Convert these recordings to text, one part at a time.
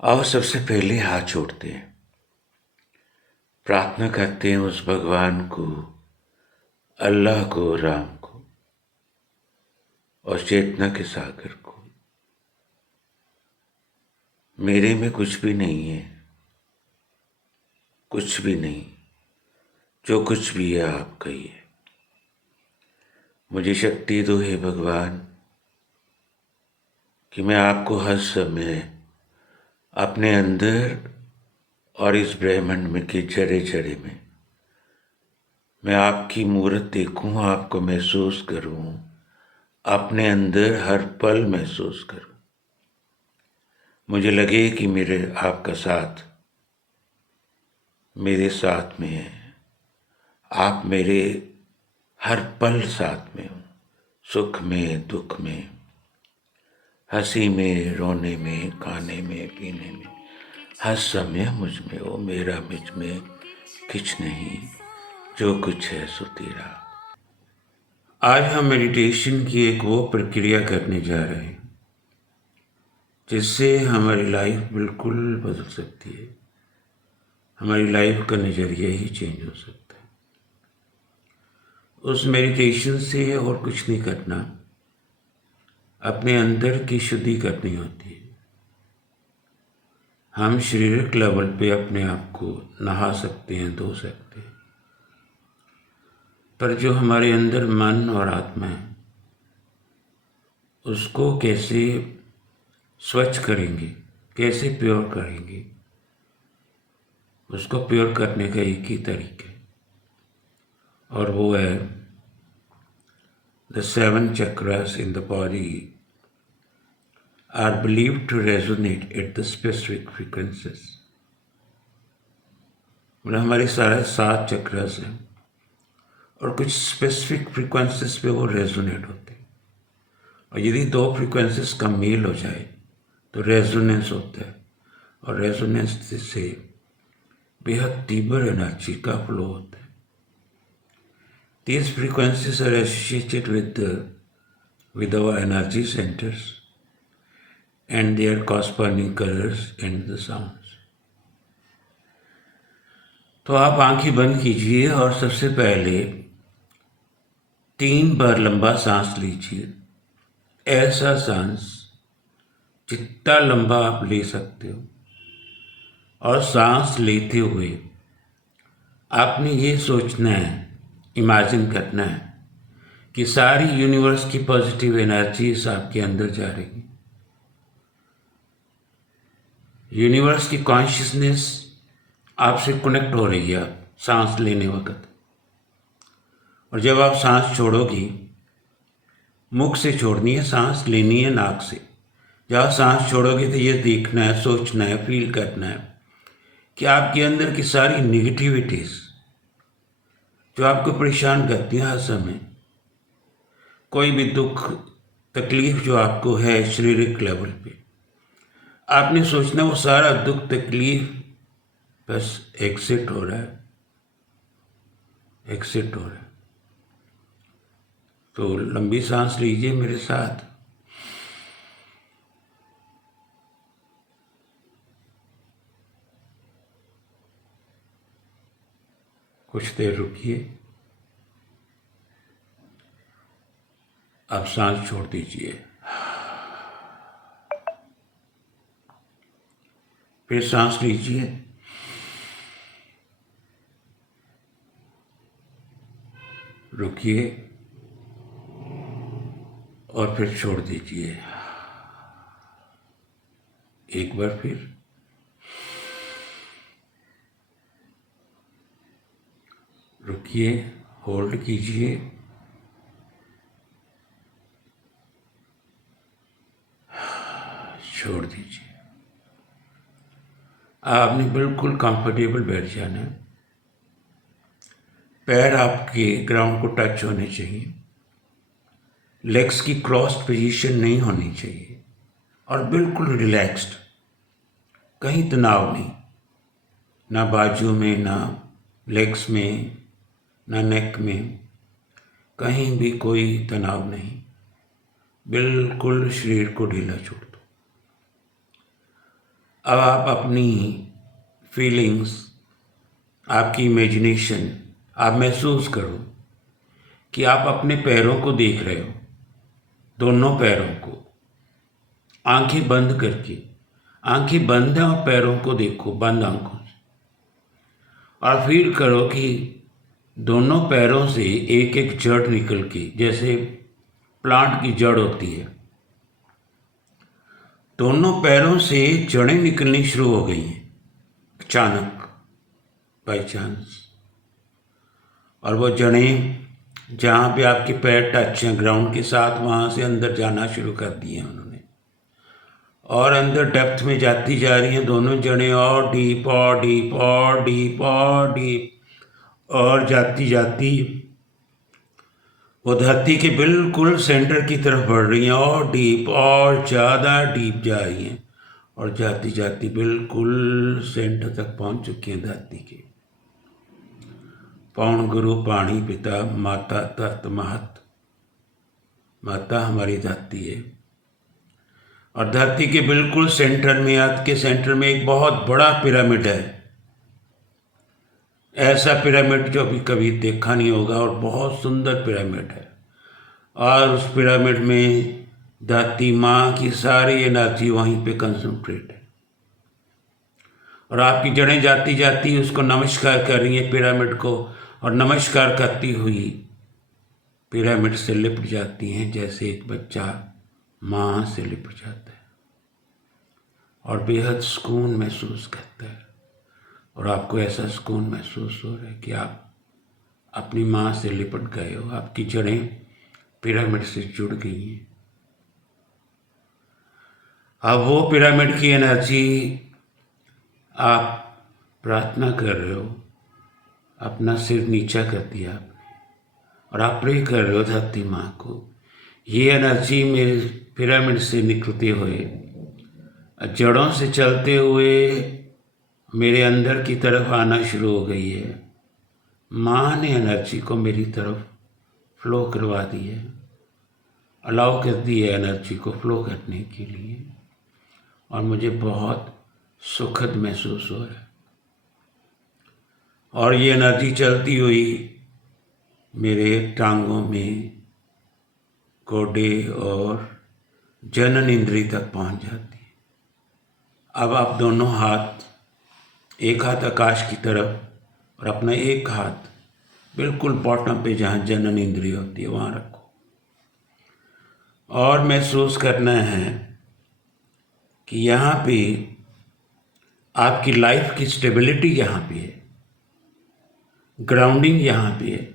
आओ सबसे पहले हाथ जोड़ते हैं, प्रार्थना करते हैं उस भगवान को, अल्लाह को, राम को और चेतना के सागर को। मेरे में कुछ भी नहीं है, कुछ भी नहीं, जो कुछ भी है आपका ही है। मुझे शक्ति दो हे भगवान कि मैं आपको हर समय अपने अंदर और इस ब्रह्मांड में के जड़े जड़े में मैं आपकी मूर्त देखूं, आपको महसूस करूं, अपने अंदर हर पल महसूस करूं। मुझे लगे कि मेरे आपका साथ मेरे साथ में है, आप मेरे हर पल साथ में हो, सुख में, दुख में, हंसी में, रोने में, खाने में, पीने में, हर समय मुझ में हो। मेरा मुझ में कुछ नहीं, जो कुछ है सो तेरा। आज हम मेडिटेशन की एक वो प्रक्रिया करने जा रहे हैं जिससे हमारी लाइफ बिल्कुल बदल सकती है। हमारी लाइफ का नज़रिया ही चेंज हो सकता है। उस मेडिटेशन से और कुछ नहीं करना, अपने अंदर की शुद्धि करनी होती है। हम शारीरिक लेवल पे अपने आप को नहा सकते हैं, धो सकते हैं, पर जो हमारे अंदर मन और आत्मा है उसको कैसे स्वच्छ करेंगे, कैसे प्योर करेंगे, उसको प्योर करने का एक ही तरीका है और वो है the 7 chakras in the body are believed to resonate at the specific frequencies। मतलब हमारे सारे 7 चक्रास हैं और कुछ स्पेसिफिक फ्रीक्वेंसीज पे वो रेजोनेट होते हैं और यदि 2 फ्रीक्वेंसीज का मेल हो जाए तो रेजोनेंस होता है और रेजोनेंस से बेहद तीव्र एनर्जी का फ्लो होता है। These frequencies are associated with our energy centers and their corresponding colors and the sounds। तो आप आंखें बंद कीजिए और सबसे पहले 3 बार लंबा सांस लीजिए। ऐसा सांस जितना लंबा आप ले सकते हो और सांस लेते हुए आपने ये सोचना है, इमेजिन करना है कि सारी यूनिवर्स की पॉजिटिव एनर्जीज आपके अंदर जा रही है। यूनिवर्स की कॉन्शियसनेस आपसे कनेक्ट हो रही है सांस लेने वक्त। और जब आप सांस छोड़ोगी, मुख से छोड़नी है, सांस लेनी है नाक से। जब आप सांस छोड़ोगे तो ये देखना है, सोचना है, फील करना है कि आपके अंदर की सारी निगेटिविटीज जो आपको परेशान करती हैं हर समय, कोई भी दुख तकलीफ जो आपको है शारीरिक लेवल पे, आपने सोचना वो सारा दुख तकलीफ बस एक्सिट हो रहा है, एक्सिट हो रहा है। तो लंबी सांस लीजिए मेरे साथ। कुछ देर रुकिए, अब सांस छोड़ दीजिए। फिर सांस लीजिए, रुकिए और फिर छोड़ दीजिए। एक बार फिर, रुकिए, होल्ड कीजिए, छोड़ दीजिए। आपने बिल्कुल कंफर्टेबल बैठ जाना है। पैर आपके ग्राउंड को टच होने चाहिए, लेग्स की क्रॉस्ड पोजीशन नहीं होनी चाहिए और बिल्कुल रिलैक्स्ड, कहीं तनाव नहीं, ना बाजू में, ना लेग्स में, ना नेक में, कहीं भी कोई तनाव नहीं। बिल्कुल शरीर को ढीला छोड़ दो। अब आप अपनी फीलिंग्स, आपकी इमेजिनेशन, आप महसूस करो कि आप अपने पैरों को देख रहे हो, दोनों पैरों को, आंखें बंद करके। आंखें बंद हैं और पैरों को देखो बंद आंखों से, और फील करो कि दोनों पैरों से एक एक जड़ निकल के, जैसे प्लांट की जड़ होती है, दोनों पैरों से जड़ें निकलनी शुरू हो गई हैं अचानक, बाई चांस। और वो जड़ें जहाँ पे आपके पैर टच हैं ग्राउंड के साथ, वहाँ से अंदर जाना शुरू कर दिए हैं उन्होंने, और अंदर डेप्थ में जाती जा रही हैं दोनों जड़ें, और डीप और डीप और डीप और डीप, और जाती जाती वो धरती के बिल्कुल सेंटर की तरफ बढ़ रही हैं, और डीप और ज़्यादा डीप जा रही हैं, और जाती जाती बिल्कुल सेंटर तक पहुंच चुकी हैं धरती के। पौण गुरु पाणी पिता माता तत् महत, माता हमारी धरती है। और धरती के बिल्कुल सेंटर में, अर्थ के सेंटर में एक बहुत बड़ा पिरामिड है, ऐसा पिरामिड जो अभी कभी देखा नहीं होगा, और बहुत सुंदर पिरामिड है। और उस पिरामिड में धरती माँ की सारी एनर्जी वहीं पे कंसंट्रेट है, और आपकी जड़ें जाती जाती उसको नमस्कार कर रही हैं पिरामिड को, और नमस्कार करती हुई पिरामिड से लिपट जाती हैं, जैसे एक बच्चा माँ से लिपट जाता है और बेहद सुकून महसूस करता है। और आपको ऐसा सुकून महसूस हो रहा है कि आप अपनी माँ से लिपट गए हो, आपकी जड़ें पिरामिड से जुड़ गई हैं। अब वो पिरामिड की एनर्जी आप प्रार्थना कर रहे हो, अपना सिर नीचा कर दिया आपने, और आप प्रे कर रहे हो धरती माँ को, ये एनर्जी मेरे पिरामिड से निकलते हुए, जड़ों से चलते हुए मेरे अंदर की तरफ आना शुरू हो गई है। माँ ने एनर्जी को मेरी तरफ फ्लो करवा दी है, अलाउ कर दी है एनर्जी को फ्लो करने के लिए, और मुझे बहुत सुखद महसूस हो रहा है। और ये एनर्जी चलती हुई मेरे टांगों में, गोडे और जनन इंद्री तक पहुंच जाती है। अब आप दोनों हाथ, एक हाथ आकाश की तरफ और अपना एक हाथ बिल्कुल बॉटम पे जहाँ जनन इंद्री होती है वहाँ रखो, और महसूस करना है कि यहाँ पे आपकी लाइफ की स्टेबिलिटी यहाँ पे है, ग्राउंडिंग यहाँ पे है।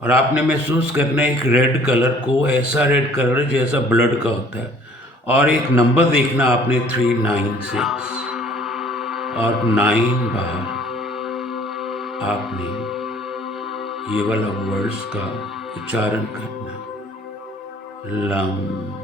और आपने महसूस करना है एक रेड कलर को, ऐसा रेड कलर जैसा ब्लड का होता है, और एक नंबर देखना आपने 396, और 9 बार आपने ये वाला वर्ड्स का उच्चारण करना, लम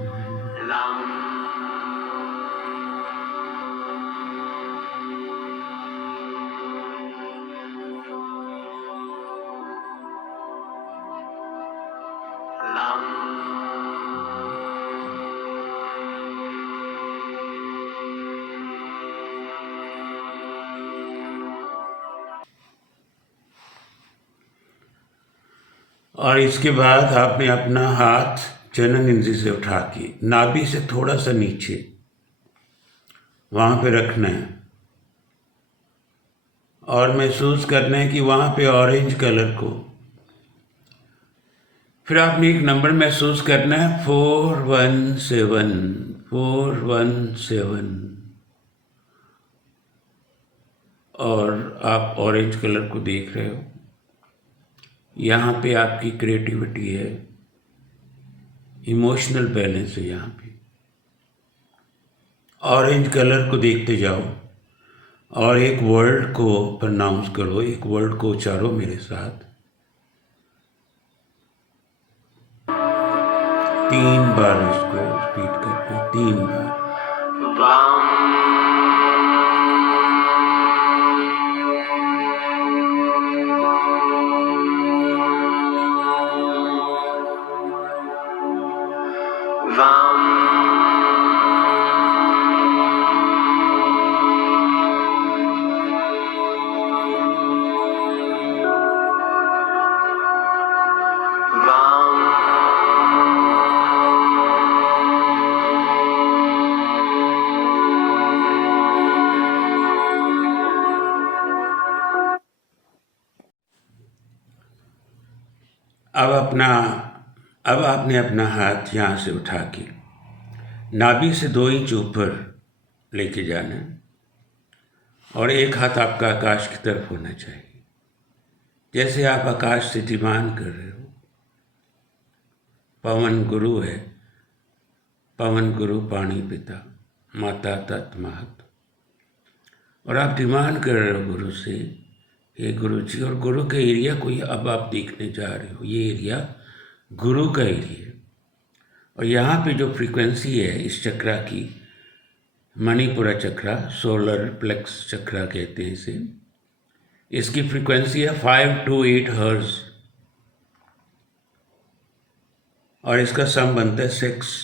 और इसके बाद आपने अपना हाथ जनन इंद्री से उठा के नाभि से थोड़ा सा नीचे वहाँ पे रखना है, और महसूस करना है कि वहाँ पे ऑरेंज कलर को, फिर आपने एक नंबर महसूस करना है 417, 417, और आप ऑरेंज कलर को देख रहे हो। यहाँ पे आपकी क्रिएटिविटी है, इमोशनल बैलेंस है। यहाँ पे ऑरेंज कलर को देखते जाओ, और एक वर्ड को प्रोनाउंस करो, एक वर्ड को उच्चारो मेरे साथ 3 बार, इसको रिपीट करके 3 बार। अब अपना अब आपने अपना हाथ यहाँ से उठा के नाभि से 2 इंच ऊपर लेके जाना है और एक हाथ आपका आकाश की तरफ होना चाहिए, जैसे आप आकाश से डिमांड कर रहे हो। पवन गुरु है, पवन गुरु पाणी पिता माता तत् महत, और आप डिमांड कर रहे हो गुरु से, हे गुरु जी। और गुरु का एरिया कोई अब आप देखने जा रहे हो, ये एरिया गुरु का एरिया है। और यहाँ पे जो फ्रीक्वेंसी है इस चक्रा की, मणिपुरा चक्रा, सोलर प्लेक्स चक्रा कहते हैं इसे, इसकी फ्रीक्वेंसी है 5 to 8 हर्ट्ज और इसका सम बनता है 6।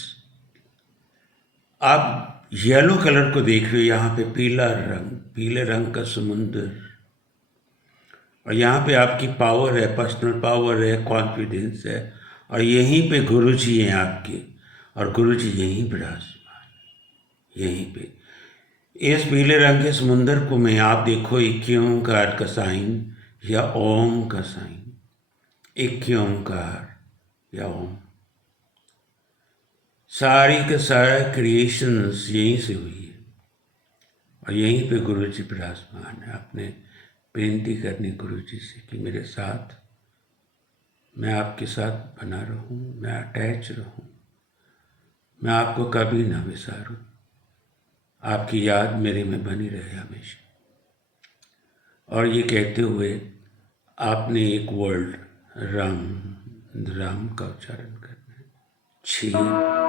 आप येलो कलर को देख रहे हो, यहाँ पे पीला रंग, पीले रंग का समुंदर, और यहाँ पे आपकी पावर है, पर्सनल पावर है, कॉन्फिडेंस है, और यहीं पे गुरु जी हैं आपके, और गुरु जी यहीं विराजमान, यहीं पे इस पीले रंग के समुंदर को में आप देखो 21 ओंकार का साइन या ओम का साइन, 21 ओंकार या ओम। सारी के सारा क्रिएशंस यहीं से हुई है और यहीं पे गुरु जी विराजमान है। आपने विनती करनी गुरु जी से कि मेरे साथ, मैं आपके साथ बना रहूं, मैं अटैच रहूं, मैं आपको कभी ना विसारूं, आपकी याद मेरे में बनी रहे हमेशा। और ये कहते हुए आपने एक वर्ड राम, राम का उच्चारण करना है। 6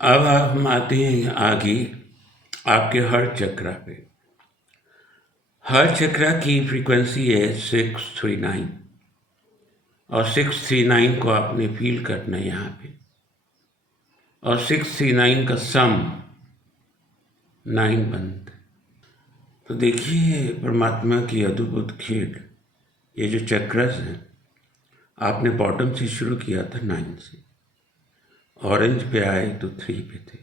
अब हम आते हैं आगे आपके हर चक्रा पे। हर चक्रा की फ्रीक्वेंसी है 639 और 639 को आपने फील करना है यहाँ पे, और 639 का सम 9 बनता है। तो देखिए परमात्मा की अद्भुत खेल। ये जो चक्रस हैं, आपने बॉटम से शुरू किया था 9 से, ऑरेंज पे आए तो 3 पे थे,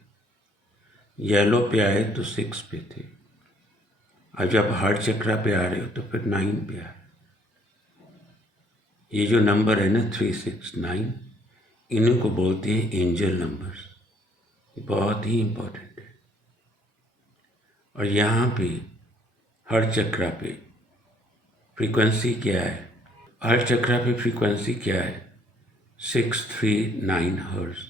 येलो पे आए तो 6 पे थे, अब जब हार्ट चक्रा पे आ रहे हो तो फिर 9 पे आ रहे। ये जो नंबर है ना 369, इन्हीं को बोलते हैं एंजल नंबर्स, बहुत ही इम्पोर्टेंट है। और यहाँ पे हर चक्रा पे फ्रीक्वेंसी क्या है, हर चक्रा पे फ्रीक्वेंसी क्या है 639 हर्ट्ज।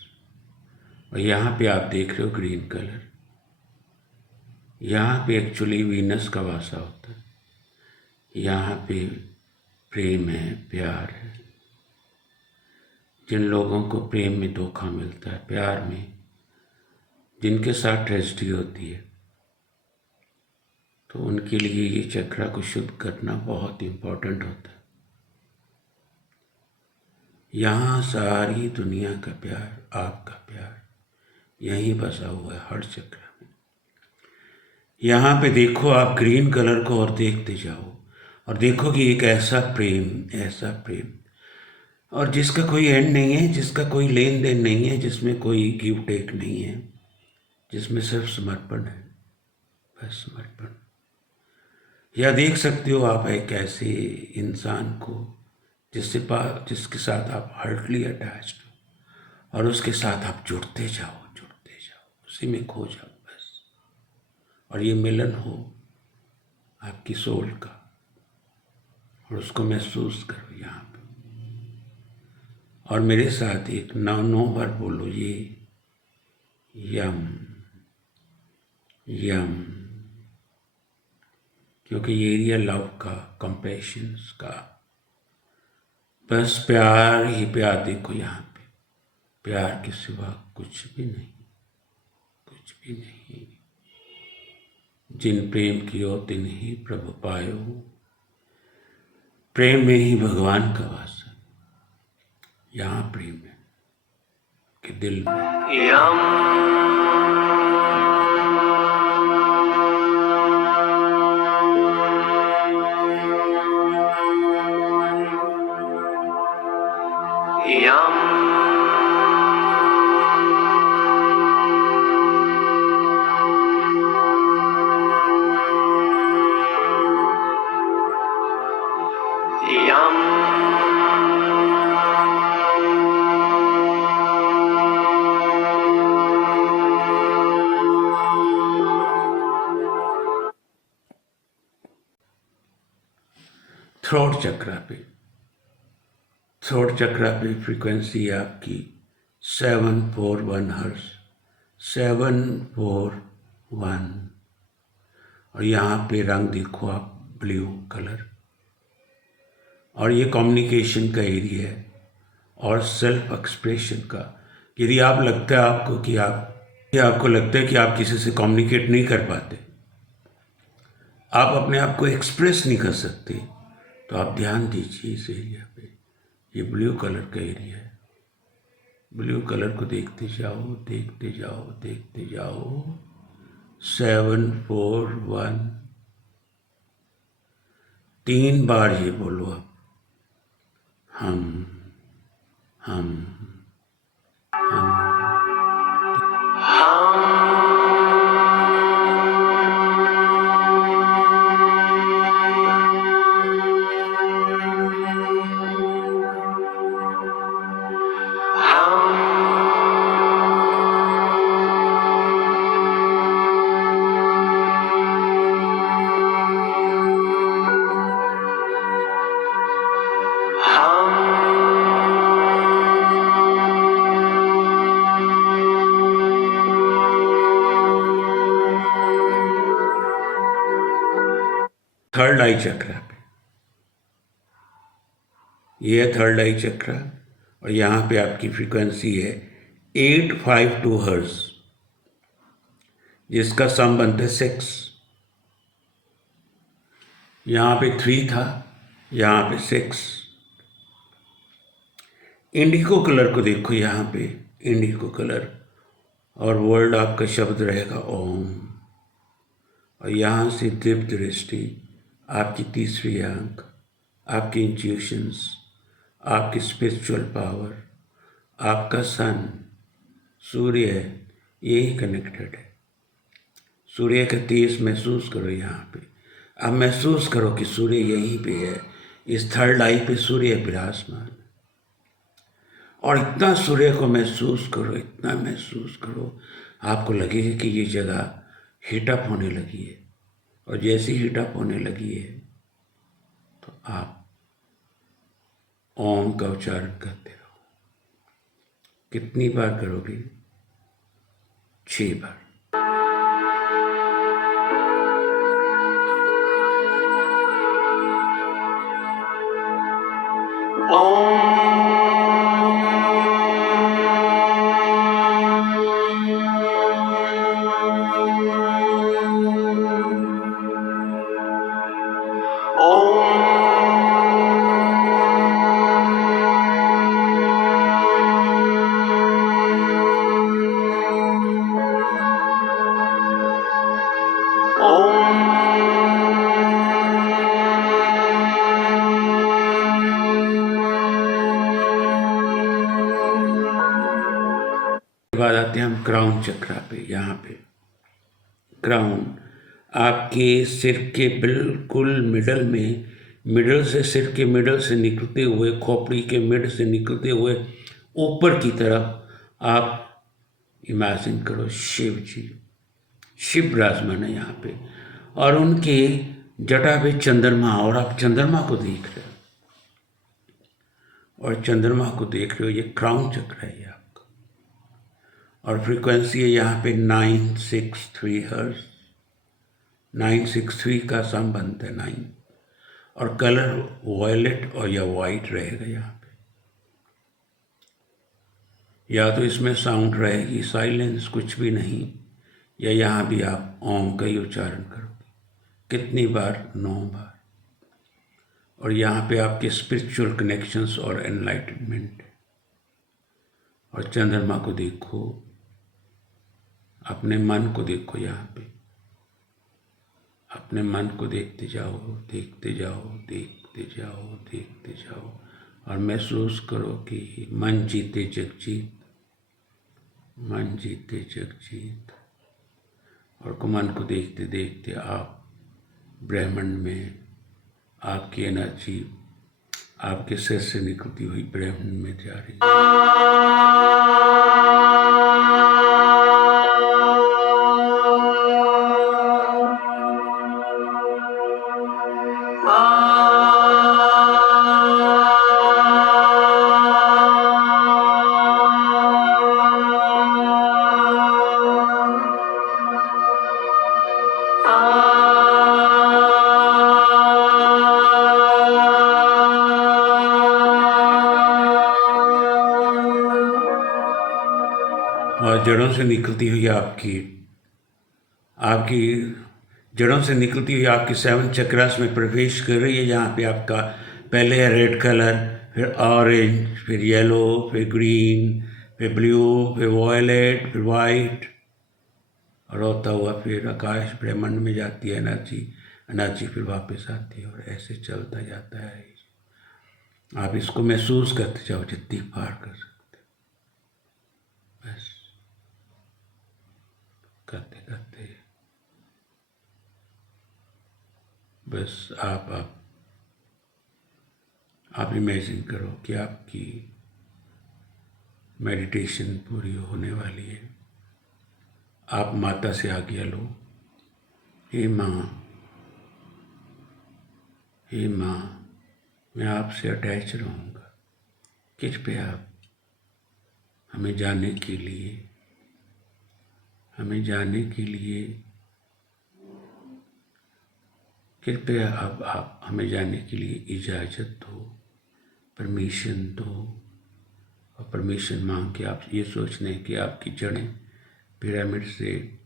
और यहाँ पे आप देख रहे हो ग्रीन कलर, यहाँ पे एक्चुअली वीनस का वासा होता है, यहाँ पे प्रेम है, प्यार है। जिन लोगों को प्रेम में धोखा मिलता है, प्यार में जिनके साथ ट्रेजेडी होती है, तो उनके लिए ये चक्रा को शुद्ध करना बहुत इम्पोर्टेंट होता है। यहाँ सारी दुनिया का प्यार, आपका प्यार यहीं बसा हुआ है हर चक्रा में। यहाँ पे देखो आप ग्रीन कलर को और देखते जाओ और देखो कि एक ऐसा प्रेम, ऐसा प्रेम, और जिसका कोई एंड नहीं है, जिसका कोई लेन देन नहीं है, जिसमें कोई गिव टेक नहीं है, जिसमें सिर्फ समर्पण है, बस समर्पण। या देख सकते हो आप एक ऐसे इंसान को जिसके साथ आप हार्टली अटैच्ड हो और उसके साथ आप जुड़ते जाओ, उसी में खो जाओ बस, और ये मिलन हो आपकी सोल का, और उसको महसूस करो यहाँ पे। और मेरे साथ एक 9 बार बोलो ये यम यम, क्योंकि ये एरिया लव का, कंपैशंस का, बस प्यार ही प्यार। देखो यहाँ पे प्यार के सिवा कुछ भी नहीं, कुछ भी नहीं। जिन प्रेम कियो तिन ही प्रभु पायो। प्रेम में ही भगवान का वास है। यहाँ प्रेम है कि दिल में थ्रोट चक्रा पे फ्रीक्वेंसी आपकी 741 हर्ट्ज, 741। और यहाँ पे रंग देखो आप, ब्लू कलर। और ये कम्युनिकेशन का एरिया है और सेल्फ एक्सप्रेशन का। यदि आप लगता है आपको कि आपको लगता है कि आप किसी से कम्युनिकेट नहीं कर पाते, आप अपने आप को एक्सप्रेस नहीं कर सकते, तो आप ध्यान दीजिए इस एरिया पे। ये ब्लू कलर का एरिया है। ब्लू कलर को देखते जाओ, देखते जाओ, देखते जाओ। 741। 3 बार ये बोलो आप, हम हम हम। थर्ड आई चक्रा पे, ये है थर्ड आई चक्रा। और यहाँ पे आपकी फ्रीक्वेंसी है 852 हर्ट्ज, जिसका सम बनता है 6। यहाँ पे 3 था, यहाँ पे 6। इंडिको कलर को देखो यहाँ पे, इंडिको कलर। और वर्ड आपका शब्द रहेगा ओम। और यहाँ से दिव्य दृष्टि, आपकी तीसरी आंख, आपकी इंट्यूशंस, आपकी स्पिरिचुअल पावर, आपका सन, सूर्य है, यही कनेक्टेड है। सूर्य का तेज महसूस करो यहाँ पे। अब महसूस करो कि सूर्य यहीं पे है, इस थर्ड आई पे सूर्य विराजमान। और इतना सूर्य को महसूस करो, इतना महसूस करो, आपको लगेगा कि ये जगह हीटअप होने लगी है। और जैसे हीटअप होने लगी है तो आप ओम का उच्चारण करते रहो। कितनी बार करोगे? 6 बार। बाद आते हैं हम क्राउन चक्रा पे। यहाँ पे क्राउन आपके सिर के बिल्कुल मिडल से, सिर के मिडल से निकलते हुए, खोपड़ी के मिड से निकलते हुए ऊपर की तरफ आप इमेजिन करो शिव जी, शिव विराजमान है यहाँ पे। और उनके जटा पे चंद्रमा, और आप चंद्रमा को देख रहे हो, और चंद्रमा को देख रहे हो। ये क्राउन चक्र है आपका। और फ्रीक्वेंसी है यहाँ पे 963 हर्ट्ज। 963 का सम बनता है 9। और कलर वॉयलेट और या वाइट रहेगा यहाँ पे। या तो इसमें साउंड रहेगी साइलेंस, कुछ भी नहीं, या यहाँ भी आप ओम का ही उच्चारण करोगे। कितनी बार? 9 बार। और यहाँ पे आपके स्पिरिचुअल कनेक्शंस और एनलाइटनमेंट है। और चंद्रमा को देखो, अपने मन को देखो, यहाँ पे अपने मन को देखते जाओ, देखते जाओ, देखते जाओ, देखते जाओ, और महसूस करो कि मन जीते जग जीत, मन जीते जग जीत। और मन को देखते देखते आप ब्रह्मांड में, आपकी एनर्जी आपके सिर से निकलती हुई ब्रह्मांड में जा रही है। और जड़ों से निकलती हुई आपकी जड़ों से निकलती हुई आपकी 7 चक्रास में प्रवेश कर रही है, जहाँ पे आपका पहले है रेड कलर, फिर ऑरेंज, फिर येलो, फिर ग्रीन, फिर ब्लू, फिर वॉयलेट, फिर वाइट, और होता हुआ फिर आकाश ब्रह्मांड में जाती है एनर्जी फिर वापस आती है, और ऐसे चलता जाता है। आप इसको महसूस करते जाओ जितनी पार कर सकते, बस करते करते बस आप इमेजिन करो कि आपकी मेडिटेशन पूरी होने वाली है। आप माता से आज्ञा लो, हे माँ, हे माँ, मैं आपसे अटैच रहूँगा, कृपया आप हमें जाने के लिए कृपया अब आप हमें जाने के लिए इजाज़त दो, परमिशन दो। और परमिशन मांग के आप ये सोच लें कि आपकी जड़ें पिरामिड से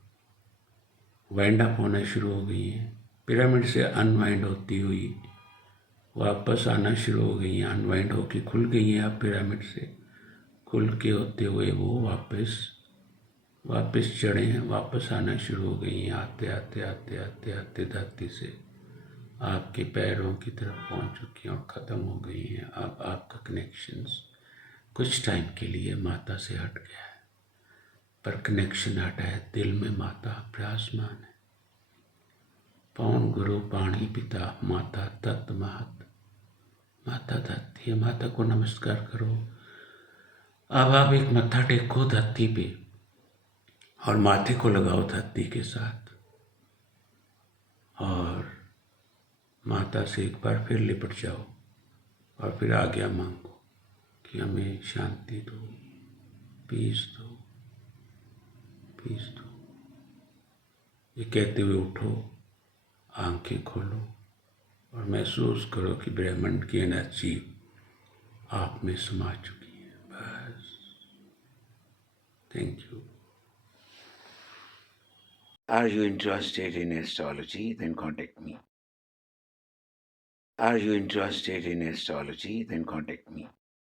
वाइंड अप होना शुरू हो गई हैं, पिरामिड से अनवाइंड होती हुई वापस आना शुरू हो गई हैं, अनवाइंड होके खुल गई हैं। आप पिरामिड से खुल के होते हुए वो वापस जड़ें वापस आना शुरू हो गई हैं। आते आते आते आते आते धरती से आपके पैरों की तरफ पहुंच चुकी हैं और ख़त्म हो गई हैं। अब आपका कनेक्शंस कुछ टाइम के लिए माता से हट गया है, पर कनेक्शन हटा है, दिल में माता विराजमान है। पौन गुरु पाणी पिता माता तत्व महत, माता धरती है, माता को नमस्कार करो। अब आप एक मत्था टेको धरती पे और माथे को लगाओ धरती के साथ, और माता से एक बार फिर लिपट जाओ और फिर आज्ञा मांगो कि हमें शांति दो, पीस दो, पीस दो। ये कहते हुए उठो, आंखें खोलो और महसूस करो कि ब्रह्मांड की एनर्जी आप में समा चुकी है। बस, thank you. Are you interested in astrology? Then contact me. Are you interested in astrology? Then contact me.